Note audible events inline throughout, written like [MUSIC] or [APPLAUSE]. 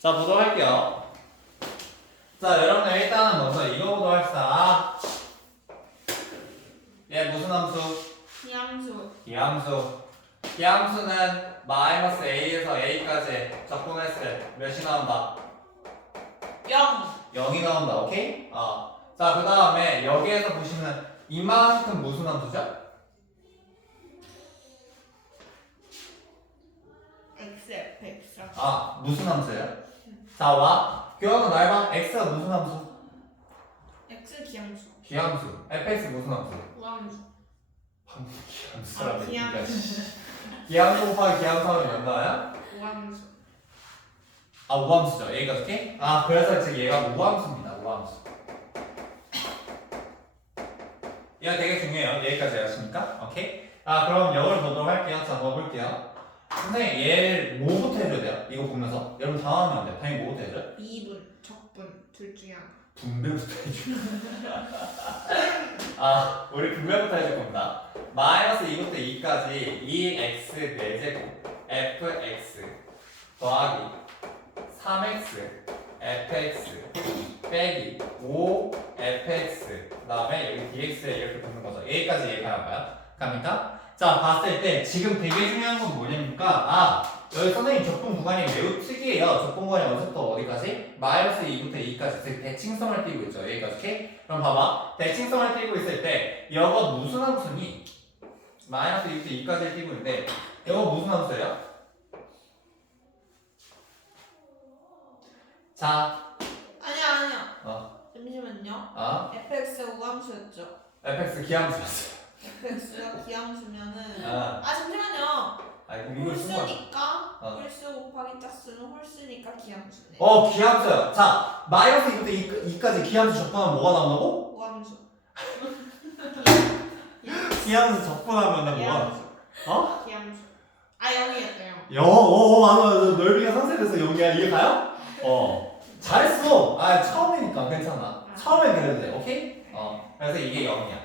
자, 보도록 할게요. 자, 여러분들 일단은 먼저 이거 보도록 합시다. 얘 무슨 함수? 기함수 기함수. 기함수는 마이너스 a에서 a까지 적분했을 때 몇이 나온다? 0 0이 나온다. 오케이? 어. 자, 그 다음에 여기에서 보시면 이만큼 무슨 함수죠? x fx 아, 무슨 함수예요? 자, 와. 교환은 날 봐. x가 무슨 함수? x 기함수 기함수. fx 무슨 함수? 우함수 방금 기함수라고 아, 기함. 했으니까. [LAUGHS] 기함수 곱하기 기함수 하면 몇 나와요? 우함수 아, 우함수죠. 얘가 어떻게? 아, 그래서 지금 얘가 우함수입니다. 우함수. 얘가 되게 중요해요. 여기까지 하십니까? 오케이? 아, 그럼 이걸 보도록 할게요. 자, 넣어볼게요. 선생님, 얘를 뭐부터 해줘야 돼요? 이거 보면서. 여러분 당황하면 안 돼요. 당연히 뭐부터 해줘요? 미분 적분 둘 중에 하나 분배부터 해줘. [LAUGHS] 아, 우리 분배부터 해줄 겁니다. 마이너스 2부터 2까지 2x 4제곱 fx 더하기 3x fx 빼기 5 fx 그 다음에 여기 dx에 이렇게 붙는 거죠. 여기까지 얘기하는 거야. 갑니까? 자, 봤을 때 지금 되게 중요한 건 뭐냐니까 아, 여기 선생님 적분 구간이 매우 특이해요. 적분 구간이 어디서부터 어디까지? 마이너스 2부터 2까지 즉 대칭성을 띠고 있죠. 여기까지 오케이? 그럼 봐봐. 대칭성을 띠고 있을 때 이거 무슨 함수니? 마이너스 2부터 2까지 띠고 있는데 이거 무슨 함수예요? 자, 아니야 아니야 어, 잠시만요 어, fx 우함수였죠 fx 기함수였어요. Fx가 기함수면은 아, 아 잠시만요 아니 그럼 이걸 쓴 거야. 홀수니까 어. 홀수 곱하기 짝수는 홀수니까 기함수네 어, 기함수요. 자, 마이너스 2부터 2, 까지 기함수 적분하면 뭐가 나온다고? 우함수 기함수 적분하면 기함수 어? 기함수 아 0이었다 0 여, 어, 어, 맞아, 맞아. 넓이가 상쇄돼서 0이야. 이해 가요? 어. 잘했어. 아, 처음이니까 괜찮아. 처음에 그래도 돼. 오케이? 어. 그래서 이게 0이야.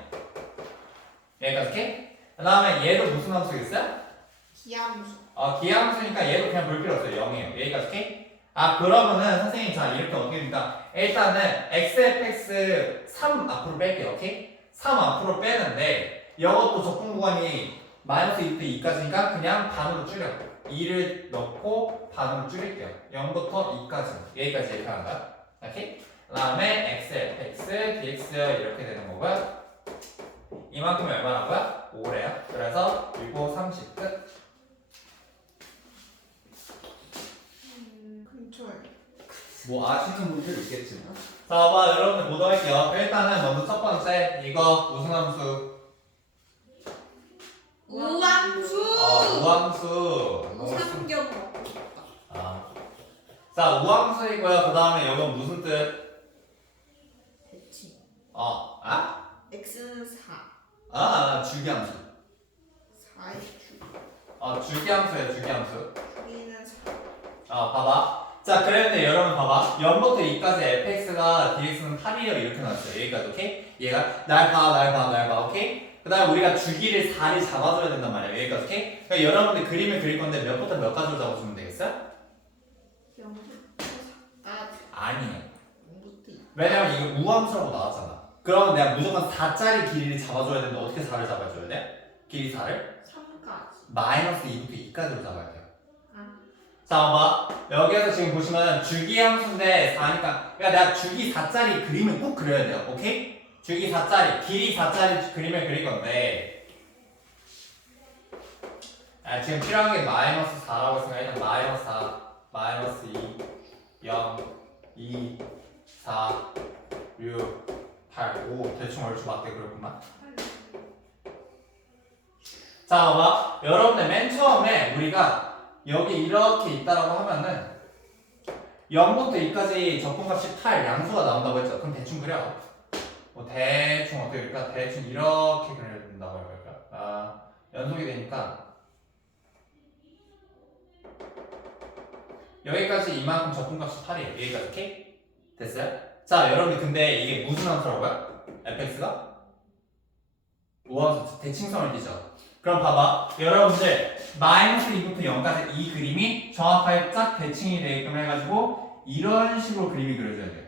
여기까지 오케이? 그 다음에 얘도 무슨 함수겠어요? 기함수 어, 기하함수니까 얘도 그냥 볼 필요 없어요. 0이에요. 여기까지 오케이? 아, 그러면은 선생님 자, 이렇게 어떻게 됩니까? 일단은 xfx 3 앞으로 뺄게요. 오케이? 3 앞으로 빼는데 이것도 적분 구간이 마이너스 2부터 2까지니까 그냥 반으로 줄여. 2를 넣고 반으로 줄일게요. 0부터 2까지. 여기까지 이렇게 하는 거야. 오케이? 그 다음에 xfx dx 이렇게 되는 거고요. 이만큼이 얼마나고요? 5래요. 그래서 6, 30 끝. 음, 컨트롤 뭐 아시는 분들 있겠지만 자, 봐봐, 여러분들 보도할게요. 일단은 먼저 첫 번째, 이거 무슨 함수? 우함수 아, 우함수. 우삼겹 아. 자, 우함수이고요. 그 다음에 이건 무슨 뜻? 대칭 어, 아? x는 4 아, 아, 주기함수. 4의 주 어, 주기함수예요, 주기함수. 우리는 4 아, 봐봐. 자, 그랬는데 여러분 봐봐. 0부터 2까지 fx가 dx는 8이에요. 이렇게 나왔어요. 여기까지, 오케이? 얘가 날 봐, 날 봐, 날 봐, 오케이? 그 다음에 우리가 주기를 4를 잡아줘야 된단 말이에요. 여기까지, 오케이? 그러니까 여러분들 그림을 그릴 건데 몇부터 몇 가지로 잡아주면 되겠어요? 0부터 4까지 아니에요. 0부터 2 왜냐면 이거 우함수라고 나왔잖아. 그러면 내가 무조건 4짜리 길이를 잡아줘야 되는데 어떻게 4를 잡아줘야 돼? 길이 4를? 3까지 마이너스 2부터 2까지로 잡아야 돼요. 아. 자, 봐봐. 여기에서 지금 보시면 주기 함수인데 4니까 그러니까 내가 주기 4짜리 그림을 꼭 그려야 돼요. 오케이? 주기 4짜리, 길이 4짜리 그림을 그릴 건데 아, 지금 필요한 게 마이너스 4라고 했으니까 일단 마이너스 4, 마이너스 2, 0, 2, 4, 6, 8, 5 대충 얼추 맞게 그렸구만. 자, 봐봐. 여러분들 맨 처음에 우리가 여기 이렇게 있다라고 하면은 0부터 2까지 적분값이 8 양수가 나온다고 했죠. 그럼 대충 그려. 뭐 대충 어떻게 그릴까? 대충 이렇게 그려야 된다고 할까? 아, 연속이 되니까 여기까지 이만큼 적분값이 8이에요. 여기까지 오케이? 됐어요? 자, 여러분들 근데 이게 무슨 함수라고요? fx가? 우함수 대칭성을 띠죠. 그럼 봐봐. 여러분들 마이너스 2부터 0까지 이 그림이 정확하게 쫙 대칭이 되게끔 해가지고 이런 식으로 그림이 그려져야 돼요.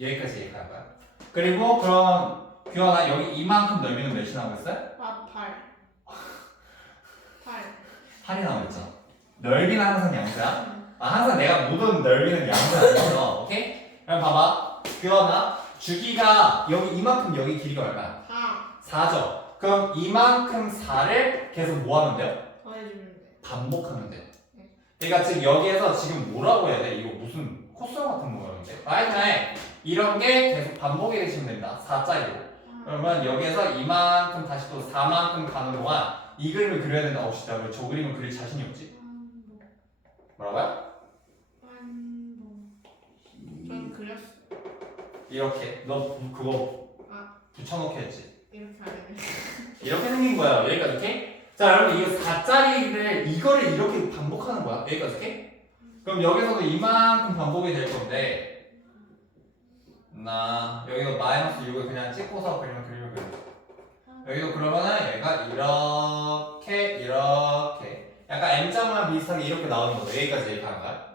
여기까지 얘기할 거야. 그리고 그럼 규환아 여기 이만큼 넓이는 몇이 나오고 있어요? 아, 8. 8. 8이 나오고 있죠. 넓이는 항상 양수야. 아, 항상 내가 모든 넓이는 양수야. 그래서 오케이? 그럼 봐봐. 규환아 주기가 여기 이만큼 여기 길이가 얼마야? 4. 4죠. 그럼 이만큼 4를 계속 뭐 하면 돼요? 더해주면 돼. 반복하면 돼요. 그러니까 지금 여기에서 지금 뭐라고 해야 돼? 이거 무슨 코스 같은 모양인데? 라이트에 이런 게 계속 반복이 되시면 됩니다. 4짜리로. 그러면 여기에서 이만큼 다시 또 4만큼 가는 동안 이 그림을 그려야 된다. 어, 진짜 왜저 그림을 그릴 자신이 없지? 뭐라고요? 전 그렸어. 이렇게. 너 부- 그거 아. 붙여놓게 했지? 이렇게. [LAUGHS] 이렇게 생긴 거야. 여기까지 오케이? 자, 여러분 이거 4짜리를 이거를 이렇게 반복하는 거야. 여기까지 오케이? 그럼 여기서도 이만큼 반복이 될 건데 나 여기도 마이너스 6을 그냥 찍고서 그리면 그림을 그려. 여기도 그러면은 얘가 이렇게 이렇게 약간 M자만 비슷하게 이렇게 나오는 거죠. 여기까지 얘기하는 거야.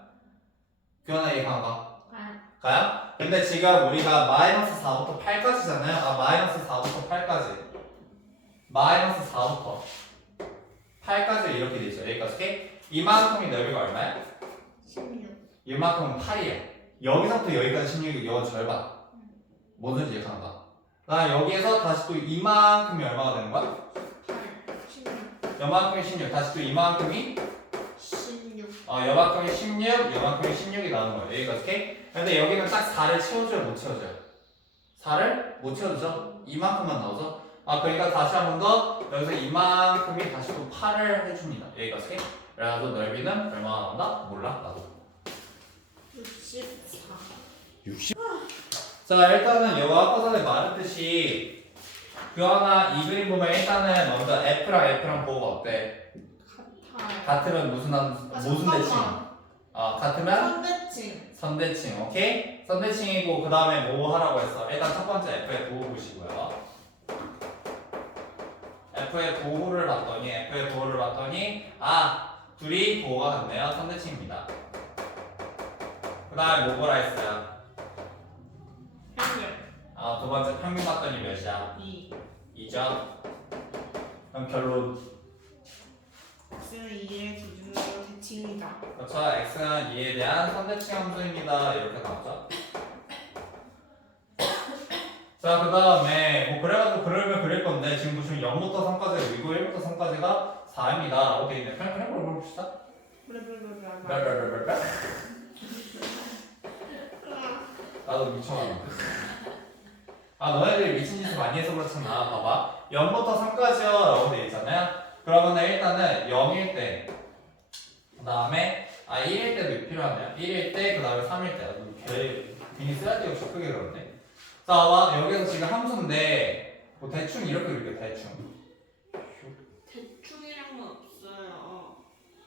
교환아 얘기하는 거. 아, 가요? 근데 지금 우리가 마이너스 4부터 8까지잖아요. 아 마이너스 4부터 8까지. 마이너스 4부터 8까지 이렇게 돼 있죠. 여기까지 오케이? 이만큼이 넓이가 얼마야? 16. 이만큼은 8이에요. 여기서부터 여기까지 16이 이건 절반. 예상한 거. 나 여기에서 다시 또 이만큼이 얼마가 되는 거야? 8. 16. 요만큼이 16. 다시 또 이만큼이 16. 어 요만큼이 16, 요만큼이 16이 나오는 거예요. 여기까지 오케이? 근데 여기는 딱 4를 채워줘요, 못 채워줘요? 4를 못 채워주죠? 이만큼만 나오죠? 아 그러니까 다시 한 번 더 여기서 이만큼이 다시 또 8을 해줍니다. 여기까지 오케이? 그래가지고 넓이는 얼마나 나온다? 몰라 나도. 64. 60? 자 일단은 이거 아까 전에 말했듯이 그 하나 이 그림 보면 일단은 먼저 F랑 F랑 보고 어때? 같아요. 같으면 무슨 한 아, 무슨 대칭? 잠깐만. 아 같으면 선대칭. 선대칭 오케이? 선대칭이고 그 다음에 뭐 하라고 했어? 일단 첫 번째 F의 보호 보시고요 F의 보호를 봤더니 F의 보호를 봤더니 아 둘이 보호가 같네요 선대칭입니다 그 다음에 뭐 보라 했어요? 평균. 아두 번째 평균 봤더니 몇이야? 2. 2죠? 그럼 결론 x는 2의 기준으로 대칭이다. 그렇죠. X는 2에 대한 선대칭 함수입니다. 이렇게 나왔죠? [COUGHS] 자 그 다음에 뭐 그래가지고 그림을 그릴 건데 지금 보시면 0부터 3까지 그리고 1부터 3까지가 4입니다. 라고 되어 있네요 그냥 그냥 물어봅시다. 블블블블블. 나도 미쳐가는데 아 너네들이 미친 짓을 많이 해서 그렇잖아. 봐봐. 0부터 3까지요 라고 되어 있잖아요 그러면 일단은 0일 때 그 다음에 아 1일 때도 필요하네요 1일 때 그 다음에 3일 때 아주 별 괜히 돼 역시 크게 그러네 자 봐봐 여기서 지금 함수인데 뭐 대충 이렇게 그릴게요 대충 대충이란 건 없어요.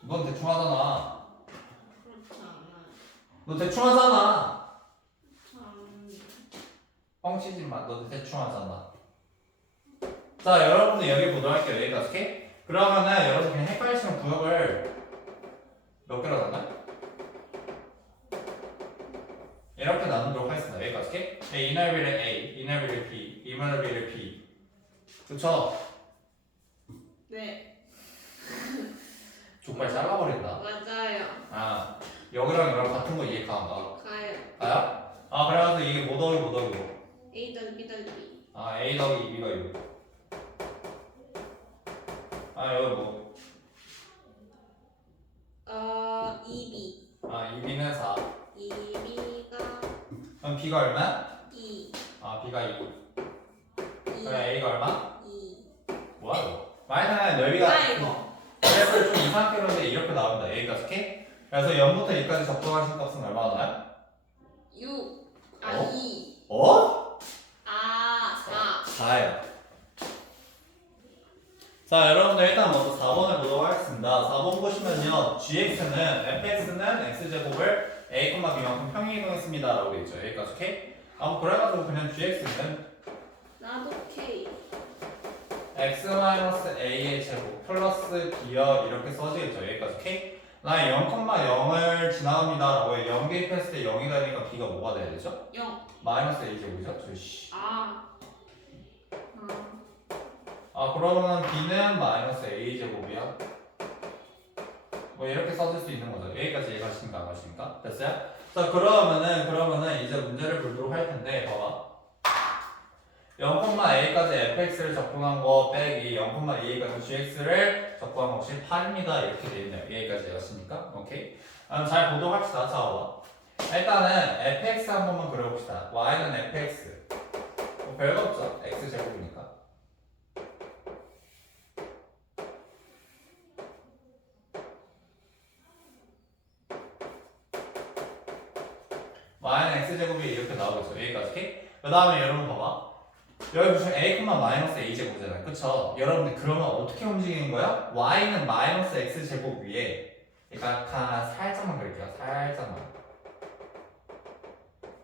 넌 대충 하잖아 그렇지 않아요. 너 대충 하잖아 참. 뻥치지 마. 너도 대충 하잖아. 자, 여러분들 여기 보도록 할게요. 여기까지. 오케이? 그러면은 여러분 그냥 헷갈리시면 구역을 몇 개로 나눠? 이렇게 나누도록 하겠습니다. 여기까지. 오케이? 네, 이 넓이를 A, 이 넓이를 B, 이 넓이를 B. 그쵸? 네. 족발 잘라버린다. 맞아요. 아, 여기랑 여기랑 같은 거 이해가 가요. 가요? 아, 그래가지고 이게 뭐 더하기 뭐 더하기로. A 더비 더비. 아, A 더하기 2B가 6. 0부터 2까지 적정하신 값은 얼마나 나요? 6. 아, 어? 2. 어? 아, 4. 4예요. 자, 여러분들 일단 먼저 4번을 보도록 하겠습니다. 4번 보시면요. gx는 fx는 x제곱을 a, b만큼 평행 이동했습니다. 라고 되어 있죠. 여기까지, 오케이? 아, 뭐 그래가지고 그냥 gx는 나도 K. x-a의 제곱 플러스 b열 이렇게 써지겠죠. 여기까지 오케이? 나 0,0을 지나갑니다 라고 0 대입했을 때 0이 되니까 b가 뭐가 돼야 되죠? 0. 마이너스 a 제곱이죠? 저씨 아. 아. 아 그러면은 b는 마이너스 a 제곱이야 뭐 이렇게 써줄 수 있는 거죠 여기까지 이해가십니까 안 가십니까? 됐어요? 자 그러면은 그러면은 이제 문제를 풀도록 할 텐데 봐봐 0,a까지 fx를 적분한 거 빼기 0,a까지 gx를 적분한 거 혹시 8입니다. 이렇게 돼 있네요. 이해가십니까? 오케이. 그럼 잘 보도록 합시다. 자 봐봐 일단은 fx 한 번만 그려봅시다. Y는 fx. 뭐 별거 없죠. X 제곱이니까. Y는 x제곱이 이렇게 나오겠죠 여기까지? 그 다음에 여러분 봐봐 여기 보시면 a, 마이너스 a 제곱이잖아요 그쵸? 여러분들 그러면 어떻게 움직이는 거야? y는 마이너스 x 제곱 위에 그러니까 다 살짝만 그릴게요 살짝만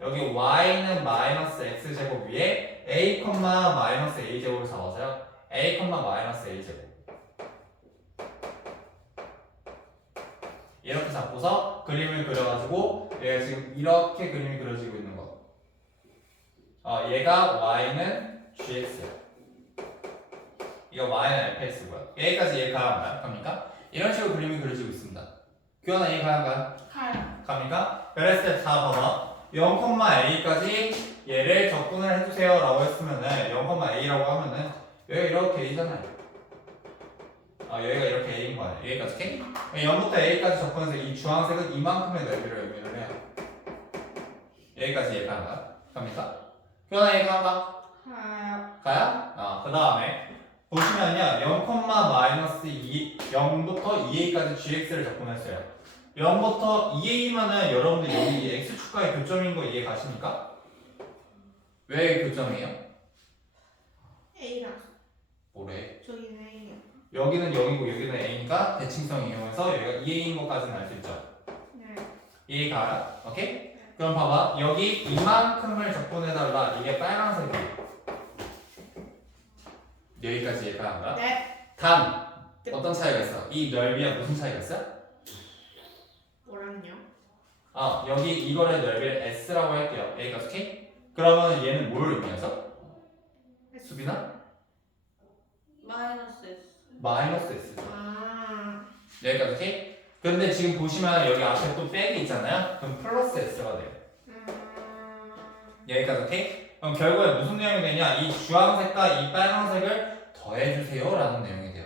여기 y는 마이너스 x 제곱 위에 a, 마이너스 a 제곱을 잡아서요 a, 마이너스 a 제곱 이렇게 잡고서 그림을 그려가지고 얘가 지금 이렇게 그림이 그려지고 있는 거. 어, 얘가 y는 gx야. 이거 y는 fx고요. 여기까지 이해 가능한가요? 갑니까? 이런 식으로 그림이 그려지고 있습니다. 교환아 이해 가능한가요? 칼. 갑니까? 다 봐봐. 0,a까지 얘를 적분을 해주세요 라고 했으면은 0,a라고 하면은 여기가 이렇게 a잖아요. 아 여기가 이렇게 a인 거야. 여기까지 오케이? 0부터 a까지 적분해서 이 주황색은 이만큼의 넓이를 의미를 해요. 여기까지 이해가는가? 갑니까? 교환아 이해가는가? 칼. 가요? 아, 그 다음에 보시면요 0, 마이너스 2, 0부터 2a까지 gx를 적분했어요 0부터 2a면은 여러분들 여기 이 x축과의 교점인 거 이해 가십니까? 왜 교점이에요? A랑 뭐래? 저기는 A야. 여기는 0이고 여기는 a니까 대칭성 이용해서 여기가 2a인 것까지는 알 수 있죠 네. 이해가요? 오케이? 그럼 봐봐 여기 이만큼을 적분해달라 이게 빨간색이에요 여기까지 이해 가는가? 네. 단 어떤 차이가 있어? 이 넓이에 무슨 차이가 있어? 뭐랑요? 아 여기 이거의 넓이를 s라고 할게요 여기까지 오케이? 그러면 얘는 뭘 의미하죠? 수비나? 마이너스 S. 마이너스 s 아. 여기까지 오 근데 지금 보시면 여기 앞에 또 백이 있잖아요 그럼 플러스 s가 돼요 음. 여기까지 오케이? 그럼 결국에 무슨 내용이 되냐 이 주황색과 이 빨간색을 더해주세요 라는 내용이 돼요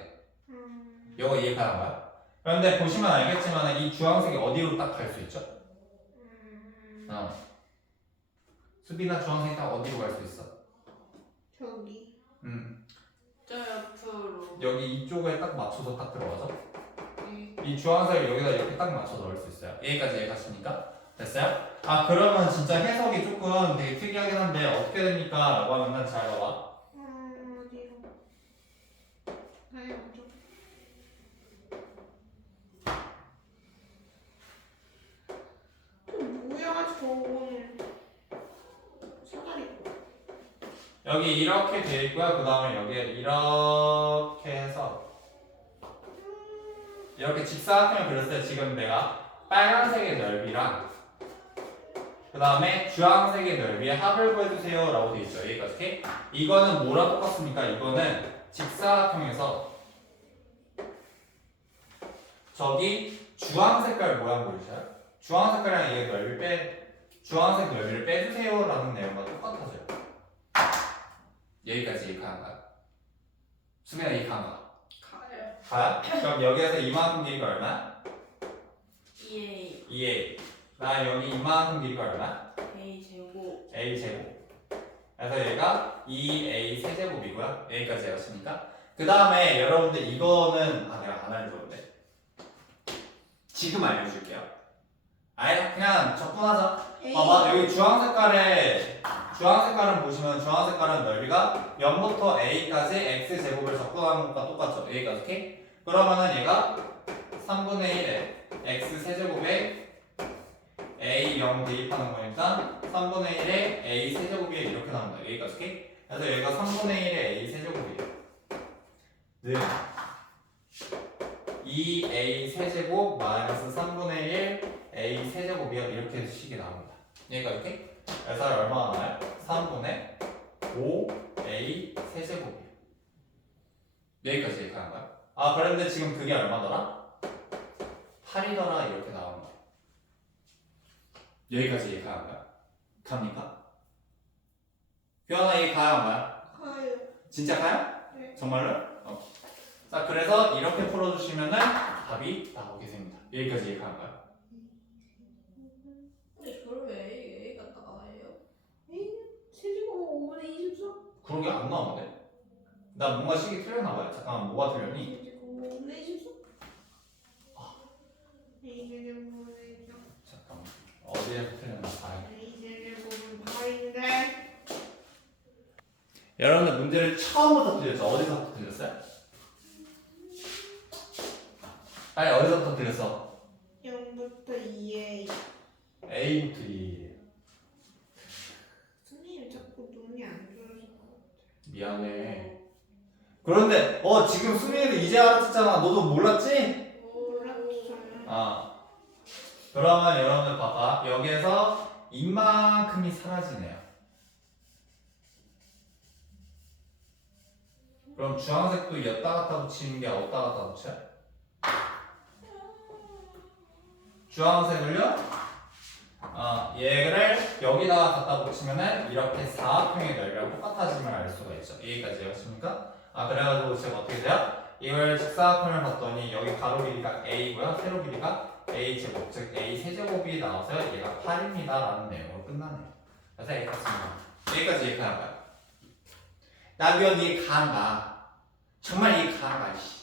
음. 이거 이해 가는 거야? 그런데 보시면 알겠지만 이 주황색이 어디로 딱 갈 수 있죠? 음. 어. 수비나 주황색이 딱 어디로 갈 수 있어? 저기. 음. 저 옆으로. 여기 이쪽에 딱 맞춰서 딱 들어가죠? 이. 이 주황색을 여기다 이렇게 딱 맞춰 넣을 수 있어요. 여기까지 이해가십니까? 됐어요? 아 그러면 진짜 해석이 조금 되게 특이하긴 한데 어떻게 됩니까? 라고 하면 잘 봐봐. 음. 어디로? 다이어죠. 뭐야 저거는 사다리. 여기 이렇게 돼 있고요. 그 다음에 여기에 이렇게 해서 이렇게 직사각형을 그렸을 때 지금 내가 빨간색의 넓이랑 그 다음에 주황색의 넓이의 합을 구해주세요 라고 돼 있죠. 여기까지? 이거는 뭐랑 똑같습니까? 이거는 직사각형에서 저기 주황 색깔 모양 보이셔요? 주황 색깔이랑 이게 넓이 빼 주황색 넓이를 빼주세요 라는 내용과 똑같아져요. 여기까지 이해가는가요? 수빈아 이해가는가? 가요? 그럼 여기에서 이만큼 길이가 얼마? E 2a 나 여기 이만큼 길이가 얼마? A 제곱. a 제곱 그래서 얘가 2a 세제곱이고요 여기까지 해봤습니까? 그 다음에 여러분들 이거는 아 내가 안 알려줬는데 지금 알려줄게요 아예 그냥 적분하자 A. 봐봐 여기 주황 색깔에 주황 색깔은 보시면 주황 색깔은 넓이가 0부터 a까지 x 제곱을 적분하는 것과 똑같죠 여기까지 오케이? 그러면은 얘가 3분의 1에 x 세제곱에 a 0 대입하는 거니까 3분의 1에 a 세제곱이 이렇게 나온다 여기까지 오케이? 그래서 여기가 3분의 1에 a 세제곱이에요 2a 세제곱 마이너스 3분의 1 a 세제곱이요 이렇게 식이 나옵니다. 얘가 이렇게 그래서 얼마나 나와요? 3분의 5a 세제곱이요. 여기까지. 아 그런데 지금 그게 얼마더라? 8이더라 이렇게 나오는 거야. 여기까지 얘기하는 거야. 갑니까? 교환아 얘기 가요 안 가요? 가요. 진짜 가요? 네. 정말로? 어. 자 그래서 이렇게 풀어주시면 은 답이 나오게 됩니다. 여기까지 얘기하는 거야. 근데 저를 왜 A가 나와요? A 세제곱 5분의 24? 그러게 안 나오는데? 나 뭔가 식이 틀렸나 봐요. 잠깐만 뭐가 틀렸니? 세제곱 5분의 24? 세제곱은 24. 잠깐만 어디에서 틀렸나 봐요. A 세제곱은 8인데. 여러분들 문제를 처음부터 틀렸죠? 어디서부터 틀렸어요? 아니 어디서부터 틀렸어? 0부터 2A. A부터 2 선생님 자꾸 눈이 안 좋아서. 미안해. 그런데 어 지금 수민이도 이제 알아듣잖아. 너도 몰랐지? 아 그러면 여러분들 봐봐 여기에서 이만큼이 사라지네요 그럼 주황색도 였다 갔다 붙이는 게 어디다 갖다 붙여요? 주황색을요 아 얘를 여기다가 갖다 붙이면은 이렇게 사각형의 넓이랑 똑같아짐을 알 수가 있죠 여기까지 이해하십니까? 아 그래가지고 지금 어떻게 돼요? 이걸 직사각형을 봤더니 여기 가로 길이가 a고요. 세로 길이가 a 제곱 즉 a 세제곱이 나와서 얘가 8입니다 라는 내용으로 끝나네요. 그래서 여기까지입니다. 여기까지 이해가는 거야. 나비언 이해 가는가 정말 이해 가는가 씨.